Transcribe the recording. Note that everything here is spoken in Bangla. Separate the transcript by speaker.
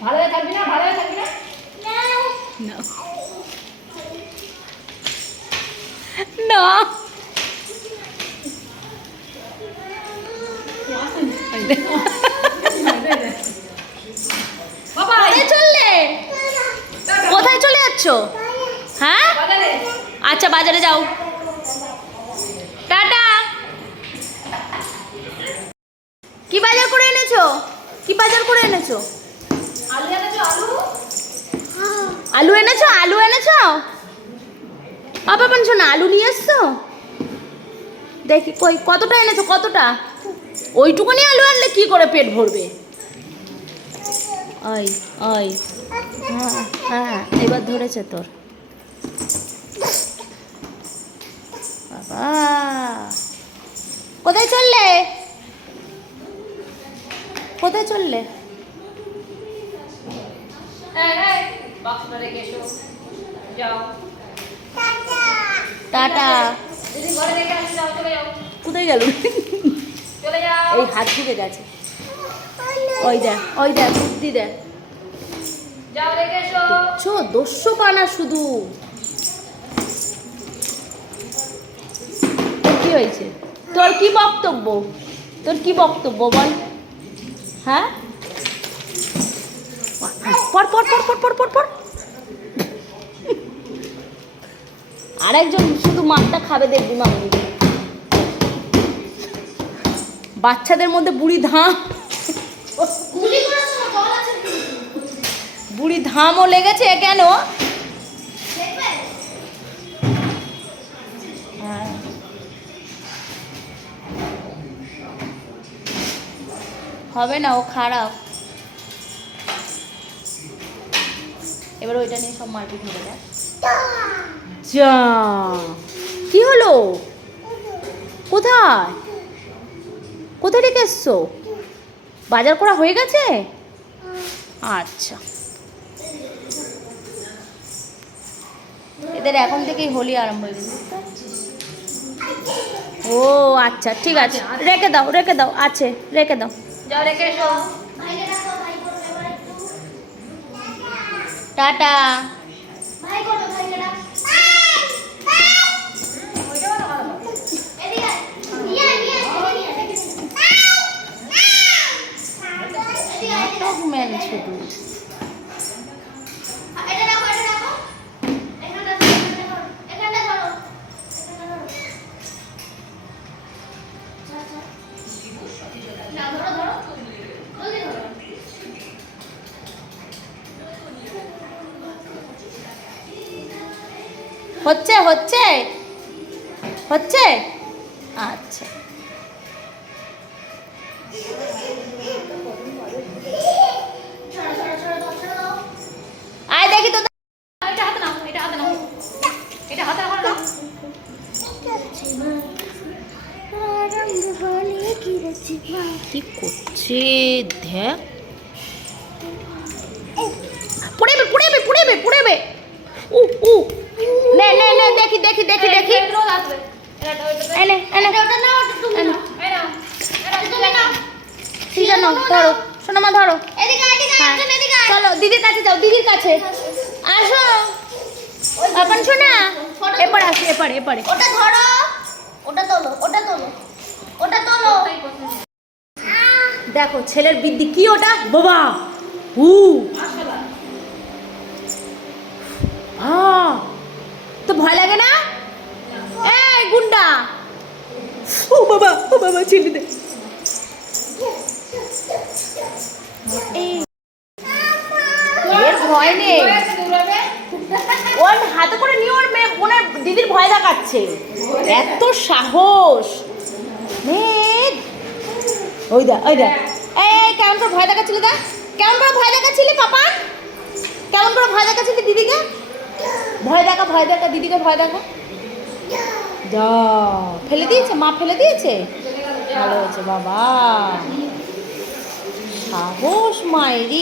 Speaker 1: ভালো হয়ে থাকবি না? ভালো হয়ে থাকবি না?
Speaker 2: না। না। কোথায় চলে যাচ্ছ? হ্যাঁ? আচ্ছা বাজারে যাও। টাটা। কি বাজার করে এনেছো? কি বাজার করে এনেছো
Speaker 1: আলু এনেছো আলু
Speaker 2: আলু এনেছো? আলু এনেছো? বাবা বলছো না আলু নিয়ে এসছো? দেখি, কই, কতটা এনেছো? কতটা? ওইটুকুনি আলু আনলে কি করে পেট ভরবে? ওই ওই হ্যাঁ হ্যাঁ এবার ধরেছে তোর। কোথায় চললে? কোথায় চললে
Speaker 1: এই এই বাক্সটা রেখে এসো। যাও।
Speaker 2: টাটা।
Speaker 1: দিদি ঘরে রেখে আসি যাও চলে যাও।
Speaker 2: কোথায় গেল?
Speaker 1: চলে যাও।
Speaker 2: এই হাত ঢুকে গেছে। ওই দেখ ওই দেখ বুদ্ধি দেখ।
Speaker 1: যাও রেখে এসো।
Speaker 2: দেখছ দস্য পানা শুধু। কি হয়েছে? তোর কি বক্তব্য? তোর কি বক্তব্য বল? হ্যাঁ? পর পর পর পর পর পর পর আরেকজন শুধু মাঠটা খাবে দেখবি মামনি বাচ্চাদের মধ্যে বুড়ি ধাম। বুড়ি ধামও লেগেছে কেন? হ্যাঁ। হবে না ও খারাপ। এবার ওইটা নিয়ে সব মারপিট হয়ে দেখ যা কি হলো? কোথায়? কোথায় রেখে এসছো? বাজার করা হয়ে গেছে? আচ্ছা। এদের এখন থেকেই হোলি আরম্ভ হয়ে গেছে। ও আচ্ছা ঠিক আছে। রেখে দাও রেখে দাও আছে রেখে দাও।
Speaker 1: যাও রেখে এসো।
Speaker 2: টাটা। শুধু হচ্ছে হচ্ছে? হচ্ছে? আচ্ছা আয় দেখি তো
Speaker 1: এটা হাতে নাও এটা হাতে নাও এটা হাতে নাও নাও
Speaker 2: কি করছে? দেখ। উ নে নে নে দেখি দেখি দেখি দেখি। এনে এনে। এনে।
Speaker 1: নাও।
Speaker 2: ধরো। সোনামা ধরো। হ্যাঁ। চলো দিদির কাছে যাও দিদির কাছে। আসো। আপন শোনা। এপারে আসি এপারে এপারে।
Speaker 3: ওটা ধরো। ওটা তোলো ওটা তোলো ওটা তোলো।
Speaker 2: দেখো ছেলের বৃদ্ধি কি ওটা? বাবা। হু। আ। তো ভয় লাগে না? এই গুন্ডা। ও বাবা ও বাবা ছেড়ে দে এই ভয় নেই
Speaker 1: হয়েছে দৌড়াবে
Speaker 2: ওর হাতে করে নিয়ে ওর মেয়ে বোনের দিদির ভয় দেখাচ্ছে। এত সাহস। মেঘ। ওই দা ওই দা এই কেমন করে ভয় দেখাচ্ছিলি দা কেমন করে ভয় দেখাচ্ছিলি পাপা? কেমন করে ভয় দেখাচ্ছিলি দিদিকে? ভয় দেখা ভয় দেখা, দিদিকে ভয় দেখা। যা ফেলে দিয়েছে, মা ফেলে দিয়েছে? ভালো হয়েছে, বাবা। সাহস মায়েরই।